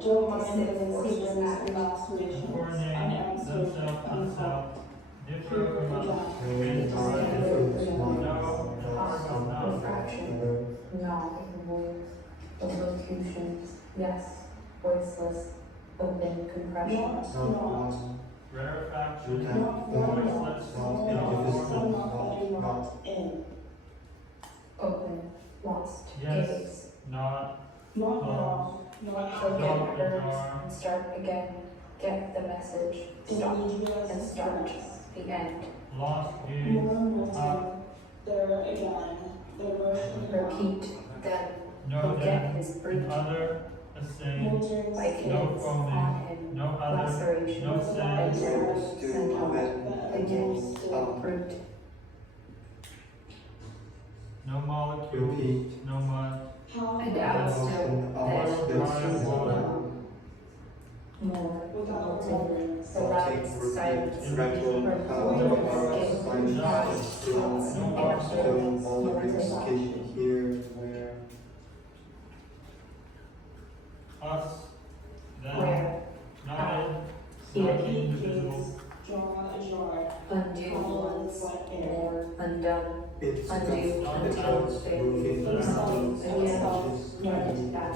Don't mind the forces and oscillations, coordinate unanswered, themselves, differ pure from us, adjoining, refraction, no, voice, elocutions, yes, voiceless, open, compression, not, rarefaction, not, voiceless, not in, open, lost, yes, gaze, not, not wrong, not open, Don't verbs, ignore. and start again, get the message, stop, and start, the end, lost gaze, more molten, there again, the version repeat, then, no get then, his in breach, other, assay, molten, by no cadence, foaming, on him, no other, laceration, no and sense, send home, begin, brute, no molecule, no mud, and out still, then, more, without molten, reverence, the loud silence, here, where, us, them, where, not in, here, not indivisible, draw a jar, undo once, more, undone, It's undo not until else, they moving again, themselves, again, themselves, back.